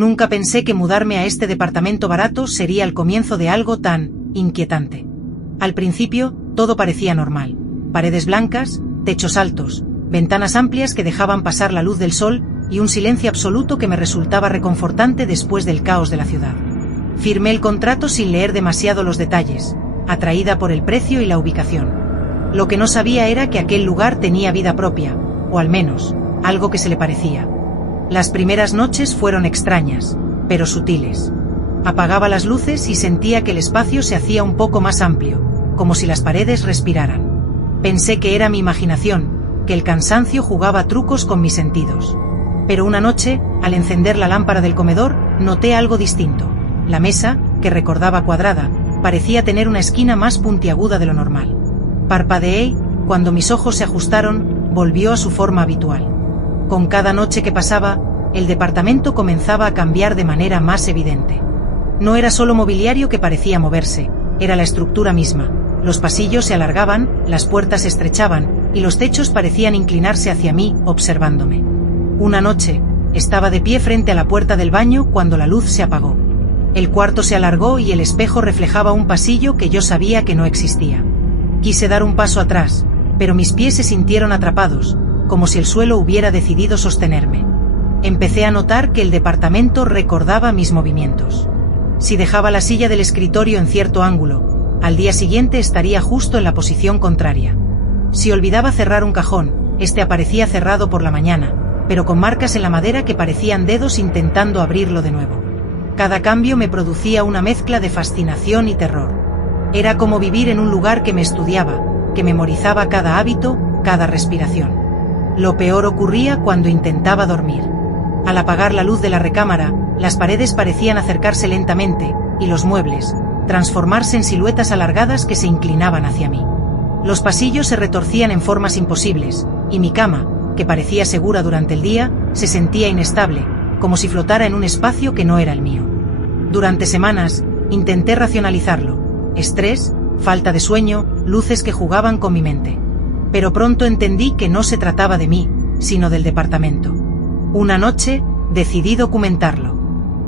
Nunca pensé que mudarme a este departamento barato sería el comienzo de algo tan inquietante. Al principio, todo parecía normal. Paredes blancas, techos altos, ventanas amplias que dejaban pasar la luz del sol y un silencio absoluto que me resultaba reconfortante después del caos de la ciudad. Firmé el contrato sin leer demasiado los detalles, atraída por el precio y la ubicación. Lo que no sabía era que aquel lugar tenía vida propia, o al menos, algo que se le parecía. Las primeras noches fueron extrañas, pero sutiles. Apagaba las luces y sentía que el espacio se hacía un poco más amplio, como si las paredes respiraran. Pensé que era mi imaginación, que el cansancio jugaba trucos con mis sentidos. Pero una noche, al encender la lámpara del comedor, noté algo distinto. La mesa, que recordaba cuadrada, parecía tener una esquina más puntiaguda de lo normal. Parpadeé y, cuando mis ojos se ajustaron, volvió a su forma habitual. Con cada noche que pasaba, el departamento comenzaba a cambiar de manera más evidente. No era solo mobiliario que parecía moverse, era la estructura misma. Los pasillos se alargaban, las puertas se estrechaban, y los techos parecían inclinarse hacia mí, observándome. Una noche, estaba de pie frente a la puerta del baño cuando la luz se apagó. El cuarto se alargó y el espejo reflejaba un pasillo que yo sabía que no existía. Quise dar un paso atrás, pero mis pies se sintieron atrapados, como si el suelo hubiera decidido sostenerme. Empecé a notar que el departamento recordaba mis movimientos. Si dejaba la silla del escritorio en cierto ángulo, al día siguiente estaría justo en la posición contraria. Si olvidaba cerrar un cajón, este aparecía cerrado por la mañana, pero con marcas en la madera que parecían dedos intentando abrirlo de nuevo. Cada cambio me producía una mezcla de fascinación y terror. Era como vivir en un lugar que me estudiaba, que memorizaba cada hábito, cada respiración. Lo peor ocurría cuando intentaba dormir. Al apagar la luz de la recámara, las paredes parecían acercarse lentamente, y los muebles, transformarse en siluetas alargadas que se inclinaban hacia mí. Los pasillos se retorcían en formas imposibles, y mi cama, que parecía segura durante el día, se sentía inestable, como si flotara en un espacio que no era el mío. Durante semanas, intenté racionalizarlo. Estrés, falta de sueño, luces que jugaban con mi mente. Pero pronto entendí que no se trataba de mí, sino del departamento. Una noche, decidí documentarlo.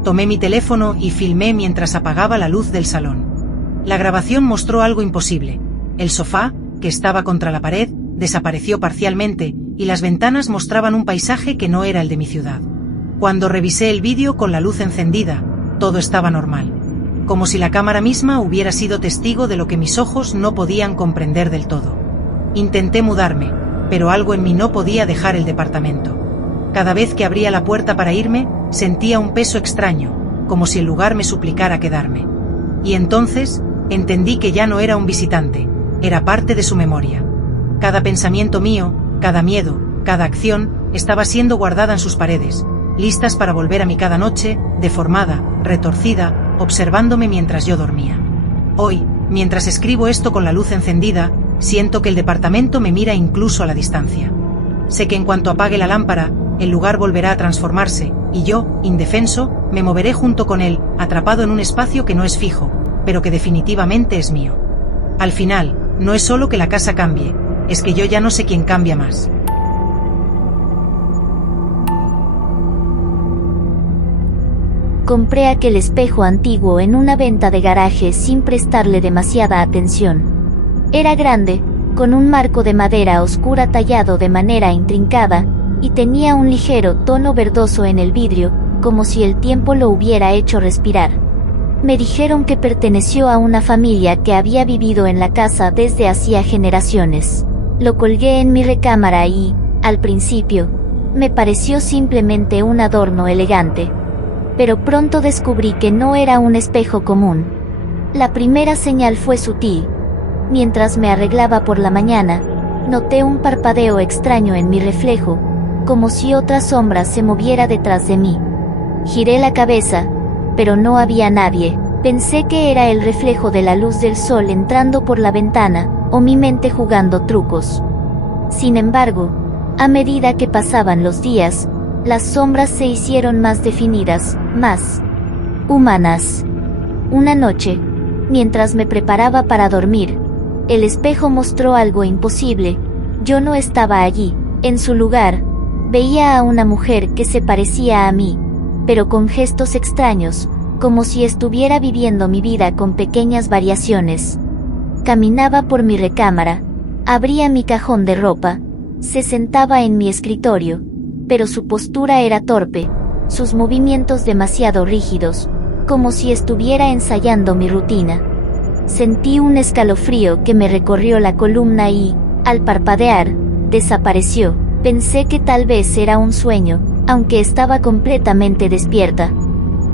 Tomé mi teléfono y filmé mientras apagaba la luz del salón. La grabación mostró algo imposible. El sofá, que estaba contra la pared, desapareció parcialmente, y las ventanas mostraban un paisaje que no era el de mi ciudad. Cuando revisé el vídeo con la luz encendida, todo estaba normal. Como si la cámara misma hubiera sido testigo de lo que mis ojos no podían comprender del todo. Intenté mudarme, pero algo en mí no podía dejar el departamento. Cada vez que abría la puerta para irme, sentía un peso extraño, como si el lugar me suplicara quedarme. Y entonces, entendí que ya no era un visitante, era parte de su memoria. Cada pensamiento mío, cada miedo, cada acción, estaba siendo guardada en sus paredes, listas para volver a mí cada noche, deformada, retorcida, observándome mientras yo dormía. Hoy, mientras escribo esto con la luz encendida, siento que el departamento me mira incluso a la distancia. Sé que en cuanto apague la lámpara, el lugar volverá a transformarse, y yo, indefenso, me moveré junto con él, atrapado en un espacio que no es fijo, pero que definitivamente es mío. Al final, no es solo que la casa cambie, es que yo ya no sé quién cambia más. Compré aquel espejo antiguo en una venta de garaje sin prestarle demasiada atención. Era grande, con un marco de madera oscura tallado de manera intrincada, y tenía un ligero tono verdoso en el vidrio, como si el tiempo lo hubiera hecho respirar. Me dijeron que perteneció a una familia que había vivido en la casa desde hacía generaciones. Lo colgué en mi recámara y, al principio, me pareció simplemente un adorno elegante. Pero pronto descubrí que no era un espejo común. La primera señal fue sutil. Mientras me arreglaba por la mañana, noté un parpadeo extraño en mi reflejo, como si otra sombra se moviera detrás de mí. Giré la cabeza, pero no había nadie. Pensé que era el reflejo de la luz del sol entrando por la ventana, o mi mente jugando trucos. Sin embargo, a medida que pasaban los días, las sombras se hicieron más definidas, más humanas. Una noche, mientras me preparaba para dormir, el espejo mostró algo imposible. Yo no estaba allí. En su lugar, veía a una mujer que se parecía a mí, pero con gestos extraños, como si estuviera viviendo mi vida con pequeñas variaciones. Caminaba por mi recámara, abría mi cajón de ropa, se sentaba en mi escritorio, pero su postura era torpe, sus movimientos demasiado rígidos, como si estuviera ensayando mi rutina. Sentí un escalofrío que me recorrió la columna y, al parpadear, desapareció. Pensé que tal vez era un sueño, aunque estaba completamente despierta.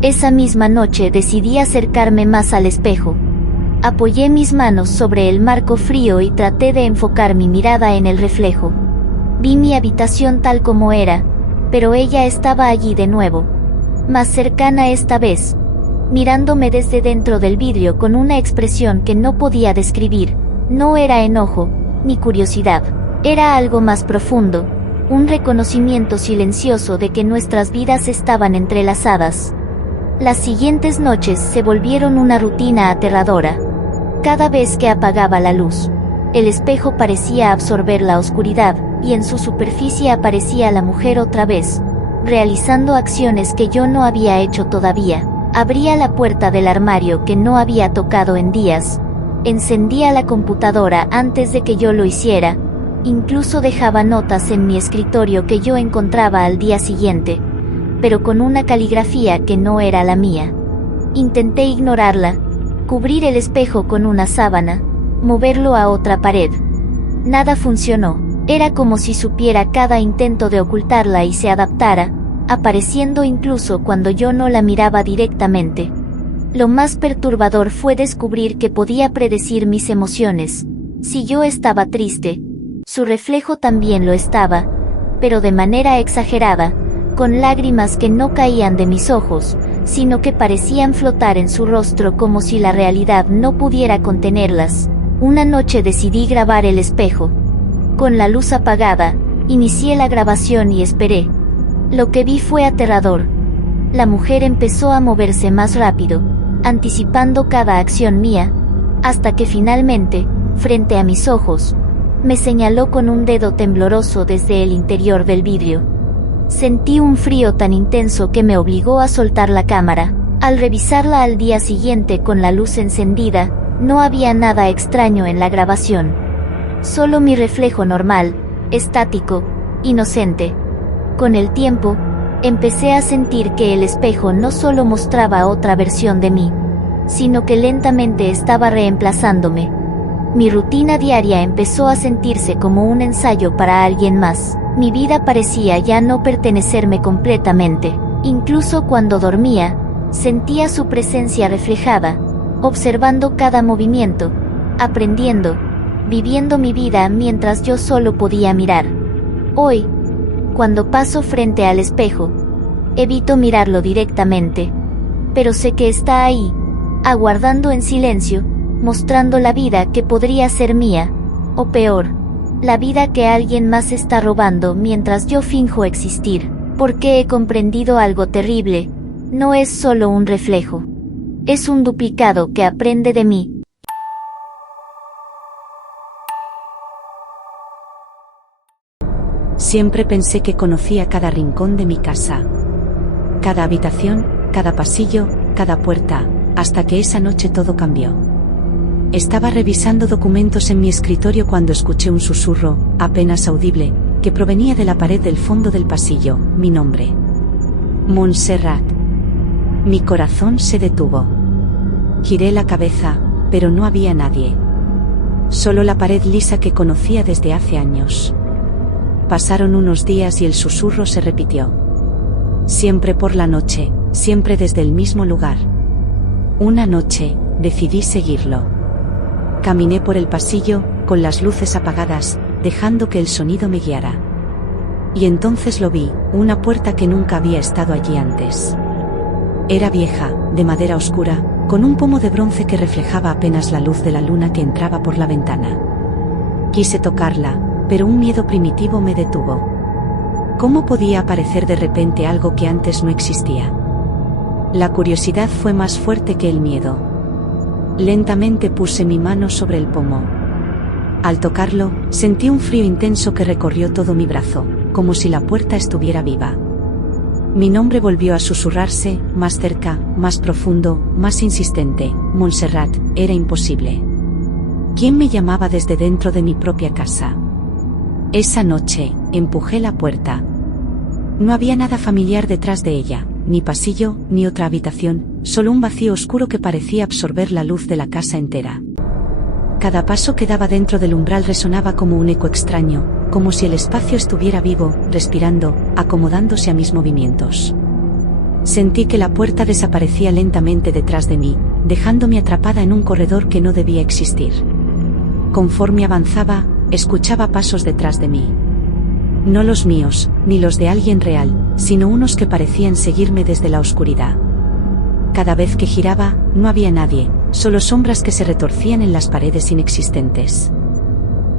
Esa misma noche decidí acercarme más al espejo. Apoyé mis manos sobre el marco frío y traté de enfocar mi mirada en el reflejo. Vi mi habitación tal como era, pero ella estaba allí de nuevo. Más cercana esta vez, mirándome desde dentro del vidrio con una expresión que no podía describir. No era enojo, ni curiosidad. Era algo más profundo, un reconocimiento silencioso de que nuestras vidas estaban entrelazadas. Las siguientes noches se volvieron una rutina aterradora. Cada vez que apagaba la luz, el espejo parecía absorber la oscuridad, y en su superficie aparecía la mujer otra vez, realizando acciones que yo no había hecho todavía. Abría la puerta del armario que no había tocado en días, encendía la computadora antes de que yo lo hiciera, incluso dejaba notas en mi escritorio que yo encontraba al día siguiente, pero con una caligrafía que no era la mía. Intenté ignorarla, cubrir el espejo con una sábana, moverlo a otra pared. Nada funcionó. Era como si supiera cada intento de ocultarla y se adaptara, apareciendo incluso cuando yo no la miraba directamente. Lo más perturbador fue descubrir que podía predecir mis emociones. Si yo estaba triste, su reflejo también lo estaba, pero de manera exagerada, con lágrimas que no caían de mis ojos, sino que parecían flotar en su rostro como si la realidad no pudiera contenerlas. Una noche decidí grabar el espejo. Con la luz apagada, inicié la grabación y esperé. Lo que vi fue aterrador. La mujer empezó a moverse más rápido, anticipando cada acción mía, hasta que finalmente, frente a mis ojos, me señaló con un dedo tembloroso desde el interior del vidrio. Sentí un frío tan intenso que me obligó a soltar la cámara. Al revisarla al día siguiente con la luz encendida, no había nada extraño en la grabación. Solo mi reflejo normal, estático, inocente. Con el tiempo, empecé a sentir que el espejo no solo mostraba otra versión de mí, sino que lentamente estaba reemplazándome. Mi rutina diaria empezó a sentirse como un ensayo para alguien más. Mi vida parecía ya no pertenecerme completamente. Incluso cuando dormía, sentía su presencia reflejada, observando cada movimiento, aprendiendo, viviendo mi vida mientras yo solo podía mirar. Hoy, cuando paso frente al espejo, evito mirarlo directamente, pero sé que está ahí, aguardando en silencio, mostrando la vida que podría ser mía, o peor, la vida que alguien más está robando mientras yo finjo existir, porque he comprendido algo terrible. No es solo un reflejo. Es un duplicado que aprende de mí. Siempre pensé que conocía cada rincón de mi casa. Cada habitación, cada pasillo, cada puerta, hasta que esa noche todo cambió. Estaba revisando documentos en mi escritorio cuando escuché un susurro, apenas audible, que provenía de la pared del fondo del pasillo. Mi nombre. Montserrat. Mi corazón se detuvo. Giré la cabeza, pero no había nadie. Solo la pared lisa que conocía desde hace años. Pasaron unos días y el susurro se repitió. Siempre por la noche, siempre desde el mismo lugar. Una noche, decidí seguirlo. Caminé por el pasillo, con las luces apagadas, dejando que el sonido me guiara. Y entonces lo vi, una puerta que nunca había estado allí antes. Era vieja, de madera oscura, con un pomo de bronce que reflejaba apenas la luz de la luna que entraba por la ventana. Quise tocarla, pero un miedo primitivo me detuvo. ¿Cómo podía aparecer de repente algo que antes no existía? La curiosidad fue más fuerte que el miedo. Lentamente puse mi mano sobre el pomo. Al tocarlo, sentí un frío intenso que recorrió todo mi brazo, como si la puerta estuviera viva. Mi nombre volvió a susurrarse, más cerca, más profundo, más insistente. Montserrat, era imposible. ¿Quién me llamaba desde dentro de mi propia casa? Esa noche, empujé la puerta. No había nada familiar detrás de ella, ni pasillo, ni otra habitación, solo un vacío oscuro que parecía absorber la luz de la casa entera. Cada paso que daba dentro del umbral resonaba como un eco extraño, como si el espacio estuviera vivo, respirando, acomodándose a mis movimientos. Sentí que la puerta desaparecía lentamente detrás de mí, dejándome atrapada en un corredor que no debía existir. Conforme avanzaba, escuchaba pasos detrás de mí. No los míos, ni los de alguien real, sino unos que parecían seguirme desde la oscuridad. Cada vez que giraba, no había nadie, solo sombras que se retorcían en las paredes inexistentes.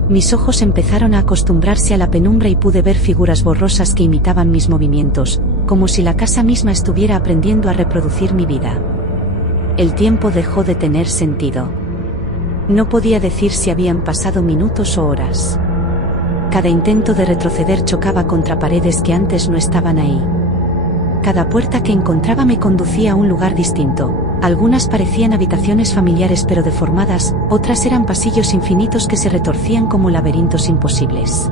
Mis ojos empezaron a acostumbrarse a la penumbra y pude ver figuras borrosas que imitaban mis movimientos, como si la casa misma estuviera aprendiendo a reproducir mi vida. El tiempo dejó de tener sentido. No podía decir si habían pasado minutos o horas. Cada intento de retroceder chocaba contra paredes que antes no estaban ahí. Cada puerta que encontraba me conducía a un lugar distinto. Algunas parecían habitaciones familiares pero deformadas, otras eran pasillos infinitos que se retorcían como laberintos imposibles.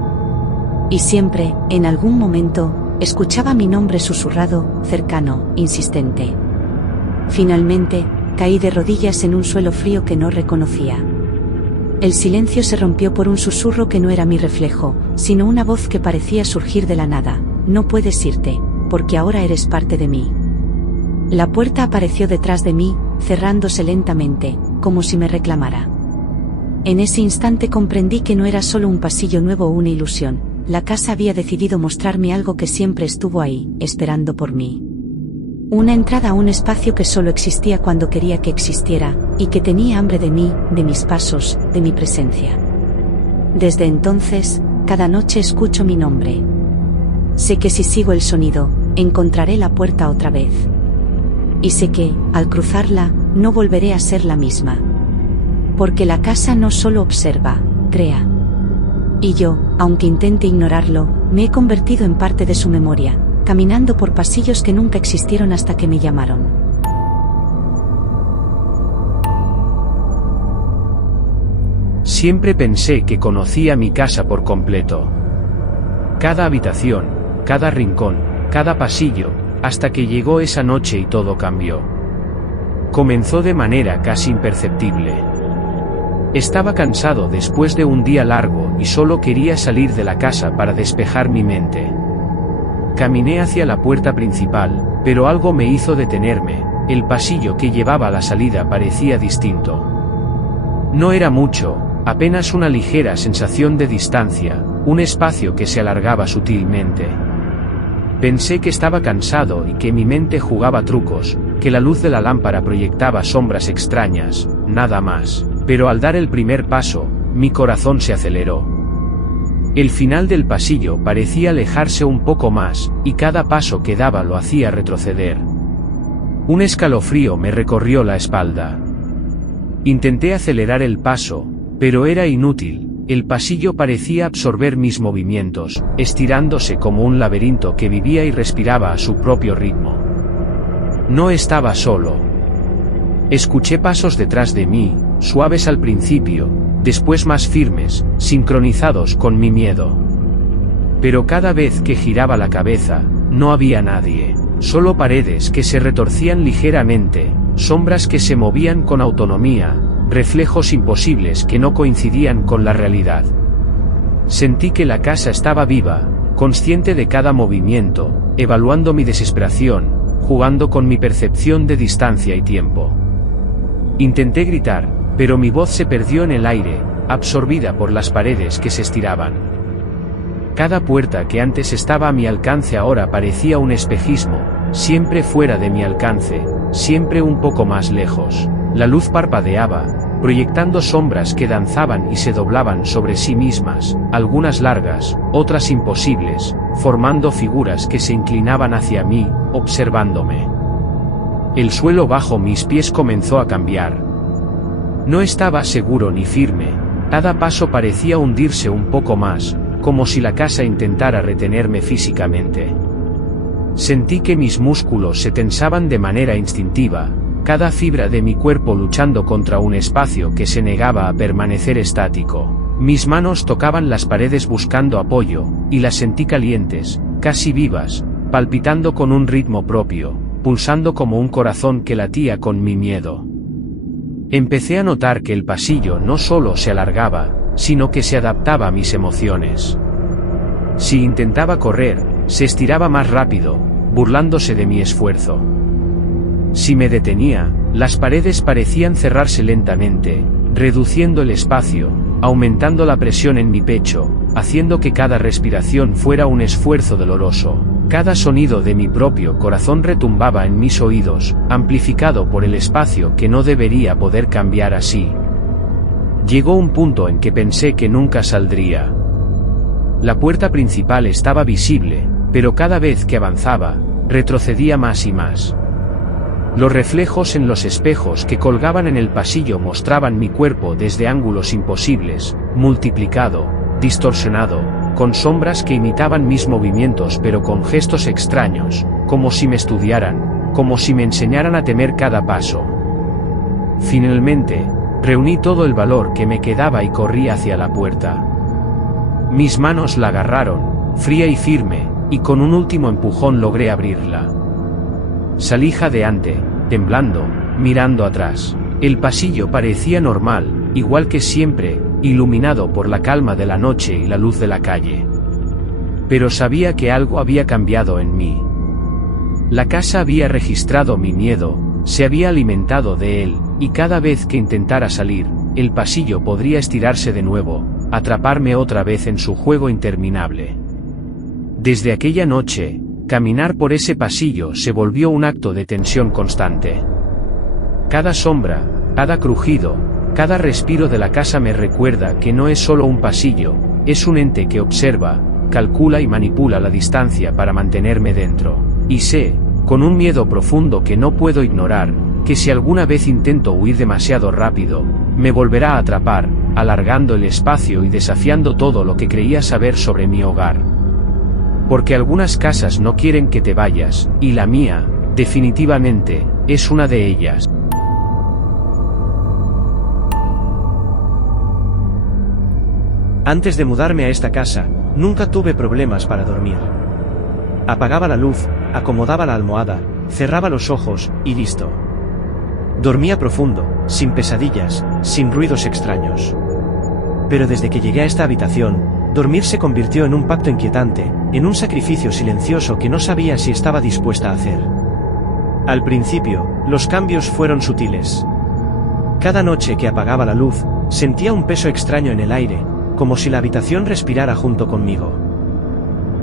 Y siempre, en algún momento, escuchaba mi nombre susurrado, cercano, insistente. Finalmente, caí de rodillas en un suelo frío que no reconocía. El silencio se rompió por un susurro que no era mi reflejo, sino una voz que parecía surgir de la nada. No puedes irte, porque ahora eres parte de mí. La puerta apareció detrás de mí, cerrándose lentamente, como si me reclamara. En ese instante comprendí que no era solo un pasillo nuevo o una ilusión, la casa había decidido mostrarme algo que siempre estuvo ahí, esperando por mí. Una entrada a un espacio que solo existía cuando quería que existiera, y que tenía hambre de mí, de mis pasos, de mi presencia. Desde entonces, cada noche escucho mi nombre. Sé que si sigo el sonido, encontraré la puerta otra vez. Y sé que, al cruzarla, no volveré a ser la misma. Porque la casa no solo observa, crea. Y yo, aunque intente ignorarlo, me he convertido en parte de su memoria, caminando por pasillos que nunca existieron hasta que me llamaron. Siempre pensé que conocía mi casa por completo. Cada habitación, cada rincón, cada pasillo, hasta que llegó esa noche y todo cambió. Comenzó de manera casi imperceptible. Estaba cansado después de un día largo y solo quería salir de la casa para despejar mi mente. Caminé hacia la puerta principal, pero algo me hizo detenerme. El pasillo que llevaba a la salida parecía distinto. No era mucho, apenas una ligera sensación de distancia, un espacio que se alargaba sutilmente. Pensé que estaba cansado y que mi mente jugaba trucos, que la luz de la lámpara proyectaba sombras extrañas, nada más. Pero al dar el primer paso, mi corazón se aceleró. El final del pasillo parecía alejarse un poco más, y cada paso que daba lo hacía retroceder. Un escalofrío me recorrió la espalda. Intenté acelerar el paso, pero era inútil. El pasillo parecía absorber mis movimientos, estirándose como un laberinto que vivía y respiraba a su propio ritmo. No estaba solo. Escuché pasos detrás de mí, suaves al principio, después más firmes, sincronizados con mi miedo. Pero cada vez que giraba la cabeza, no había nadie, solo paredes que se retorcían ligeramente, sombras que se movían con autonomía, reflejos imposibles que no coincidían con la realidad. Sentí que la casa estaba viva, consciente de cada movimiento, evaluando mi desesperación, jugando con mi percepción de distancia y tiempo. Intenté gritar, pero mi voz se perdió en el aire, absorbida por las paredes que se estiraban. Cada puerta que antes estaba a mi alcance ahora parecía un espejismo, siempre fuera de mi alcance, siempre un poco más lejos. La luz parpadeaba, proyectando sombras que danzaban y se doblaban sobre sí mismas, algunas largas, otras imposibles, formando figuras que se inclinaban hacia mí, observándome. El suelo bajo mis pies comenzó a cambiar. No estaba seguro ni firme, cada paso parecía hundirse un poco más, como si la casa intentara retenerme físicamente. Sentí que mis músculos se tensaban de manera instintiva, cada fibra de mi cuerpo luchando contra un espacio que se negaba a permanecer estático. Mis manos tocaban las paredes buscando apoyo, y las sentí calientes, casi vivas, palpitando con un ritmo propio, pulsando como un corazón que latía con mi miedo. Empecé a notar que el pasillo no solo se alargaba, sino que se adaptaba a mis emociones. Si intentaba correr, se estiraba más rápido, burlándose de mi esfuerzo. Si me detenía, las paredes parecían cerrarse lentamente, reduciendo el espacio, aumentando la presión en mi pecho, haciendo que cada respiración fuera un esfuerzo doloroso. Cada sonido de mi propio corazón retumbaba en mis oídos, amplificado por el espacio que no debería poder cambiar así. Llegó un punto en que pensé que nunca saldría. La puerta principal estaba visible, pero cada vez que avanzaba, retrocedía más y más. Los reflejos en los espejos que colgaban en el pasillo mostraban mi cuerpo desde ángulos imposibles, multiplicado, distorsionado, con sombras que imitaban mis movimientos pero con gestos extraños, como si me estudiaran, como si me enseñaran a temer cada paso. Finalmente, reuní todo el valor que me quedaba y corrí hacia la puerta. Mis manos la agarraron, fría y firme, y con un último empujón logré abrirla. Salí jadeante, temblando, mirando atrás. El pasillo parecía normal, igual que siempre, iluminado por la calma de la noche y la luz de la calle. Pero sabía que algo había cambiado en mí. La casa había registrado mi miedo, se había alimentado de él, y cada vez que intentara salir, el pasillo podría estirarse de nuevo, atraparme otra vez en su juego interminable. Desde aquella noche, caminar por ese pasillo se volvió un acto de tensión constante. Cada sombra, cada crujido, cada respiro de la casa me recuerda que no es solo un pasillo, es un ente que observa, calcula y manipula la distancia para mantenerme dentro. Y sé, con un miedo profundo que no puedo ignorar, que si alguna vez intento huir demasiado rápido, me volverá a atrapar, alargando el espacio y desafiando todo lo que creía saber sobre mi hogar. Porque algunas casas no quieren que te vayas, y la mía, definitivamente, es una de ellas. Antes de mudarme a esta casa, nunca tuve problemas para dormir. Apagaba la luz, acomodaba la almohada, cerraba los ojos, y listo. Dormía profundo, sin pesadillas, sin ruidos extraños. Pero desde que llegué a esta habitación, dormir se convirtió en un pacto inquietante, en un sacrificio silencioso que no sabía si estaba dispuesta a hacer. Al principio, los cambios fueron sutiles. Cada noche que apagaba la luz, sentía un peso extraño en el aire, como si la habitación respirara junto conmigo.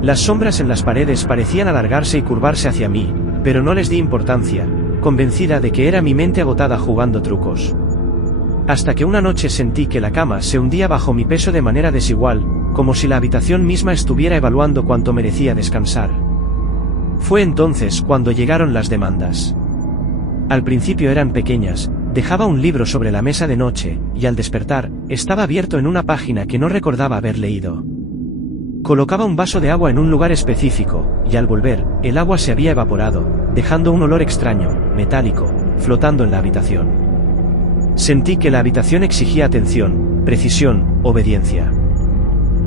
Las sombras en las paredes parecían alargarse y curvarse hacia mí, pero no les di importancia, convencida de que era mi mente agotada jugando trucos. Hasta que una noche sentí que la cama se hundía bajo mi peso de manera desigual, como si la habitación misma estuviera evaluando cuánto merecía descansar. Fue entonces cuando llegaron las demandas. Al principio eran pequeñas, dejaba un libro sobre la mesa de noche, y al despertar, estaba abierto en una página que no recordaba haber leído. Colocaba un vaso de agua en un lugar específico, y al volver, el agua se había evaporado, dejando un olor extraño, metálico, flotando en la habitación. Sentí que la habitación exigía atención, precisión, obediencia.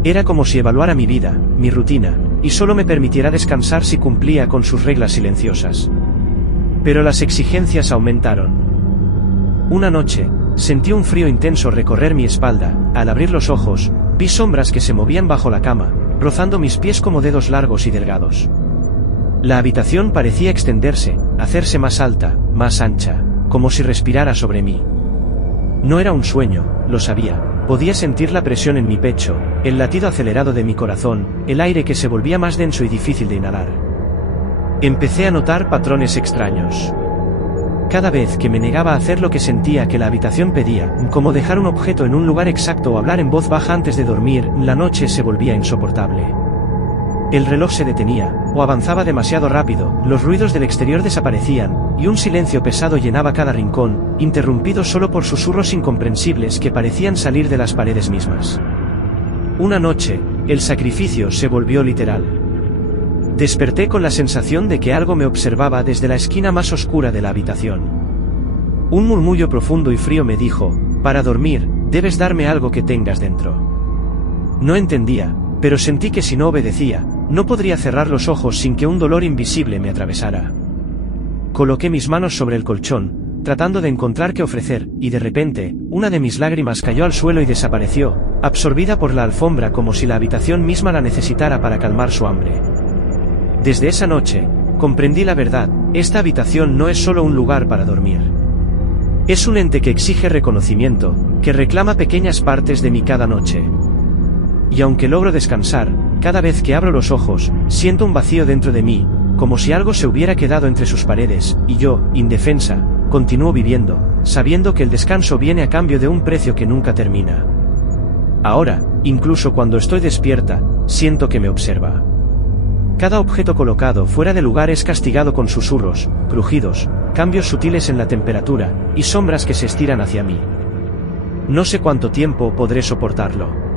Era como si evaluara mi vida, mi rutina, y solo me permitiera descansar si cumplía con sus reglas silenciosas. Pero las exigencias aumentaron. Una noche, sentí un frío intenso recorrer mi espalda. Al abrir los ojos, vi sombras que se movían bajo la cama, rozando mis pies como dedos largos y delgados. La habitación parecía extenderse, hacerse más alta, más ancha, como si respirara sobre mí. No era un sueño, lo sabía. Podía sentir la presión en mi pecho, el latido acelerado de mi corazón, el aire que se volvía más denso y difícil de inhalar. Empecé a notar patrones extraños. Cada vez que me negaba a hacer lo que sentía que la habitación pedía, como dejar un objeto en un lugar exacto o hablar en voz baja antes de dormir, la noche se volvía insoportable. El reloj se detenía, o avanzaba demasiado rápido, los ruidos del exterior desaparecían, y un silencio pesado llenaba cada rincón, interrumpido solo por susurros incomprensibles que parecían salir de las paredes mismas. Una noche, el sacrificio se volvió literal. Desperté con la sensación de que algo me observaba desde la esquina más oscura de la habitación. Un murmullo profundo y frío me dijo: para dormir, debes darme algo que tengas dentro. No entendía, pero sentí que si no obedecía, no podría cerrar los ojos sin que un dolor invisible me atravesara. Coloqué mis manos sobre el colchón, tratando de encontrar qué ofrecer, y de repente, una de mis lágrimas cayó al suelo y desapareció, absorbida por la alfombra como si la habitación misma la necesitara para calmar su hambre. Desde esa noche, comprendí la verdad: esta habitación no es solo un lugar para dormir. Es un ente que exige reconocimiento, que reclama pequeñas partes de mí cada noche. Y aunque logro descansar, cada vez que abro los ojos, siento un vacío dentro de mí, como si algo se hubiera quedado entre sus paredes, y yo, indefensa, continúo viviendo, sabiendo que el descanso viene a cambio de un precio que nunca termina. Ahora, incluso cuando estoy despierta, siento que me observa. Cada objeto colocado fuera de lugar es castigado con susurros, crujidos, cambios sutiles en la temperatura, y sombras que se estiran hacia mí. No sé cuánto tiempo podré soportarlo.